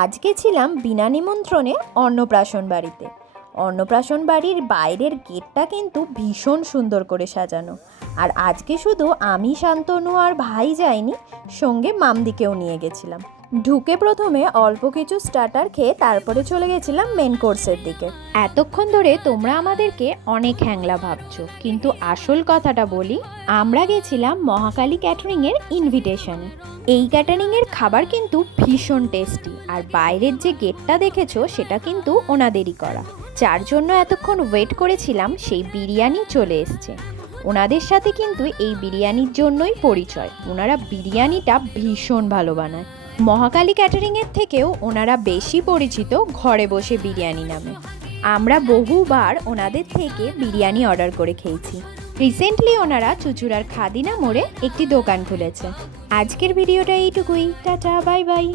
আজকে ছিলাম বিনা নিমন্ত্রণে অন্নপ্রাশন বাড়িতে। অন্নপ্রাশন বাড়ির বাইরের গেটটা কিন্তু ভীষণ সুন্দর করে সাজানো। আর আজকে শুধু আমি, শান্তনু আর ভাই যাইনি, সঙ্গে মামদিকেও নিয়ে গেছিলাম। ঢুকে প্রথমে অল্প কিছু স্টার্টার খেয়ে তারপরে চলে গেছিলাম মেন কোর্সের দিকে। এতক্ষণ ধরে তোমরা আমাদেরকে অনেক হ্যাংলা ভাবছো, কিন্তু আসল কথাটা বলি, আমরা গেছিলাম মহাকালী ক্যাটারিংয়ের ইনভিটেশনে। এই ক্যাটারিংয়ের খাবার কিন্তু ভীষণ টেস্টি, আর বাইরের যে গেটটা দেখেছো সেটা কিন্তু ওনাদেরই করা। যার জন্য এতক্ষণ ওয়েট করেছিলাম সেই বিরিয়ানি চলে এসছে। ওনাদের সাথে কিন্তু এই বিরিয়ানির জন্যই পরিচয়। ওনারা বিরিয়ানিটা ভীষণ ভালো বানায়। মহাকালী ক্যাটারিংয়ের থেকেও ওনারা বেশি পরিচিত ঘরে বসে বিরিয়ানি নামে। আমরা বহুবার ওনাদের থেকে বিরিয়ানি অর্ডার করে খেয়েছি। রিসেন্টলি ওনারা চুঁচুড়ার খাদিনা মোড়ে একটি দোকান খুলেছে। আজকের ভিডিওটা এইটুকুই। Tata, bye bye.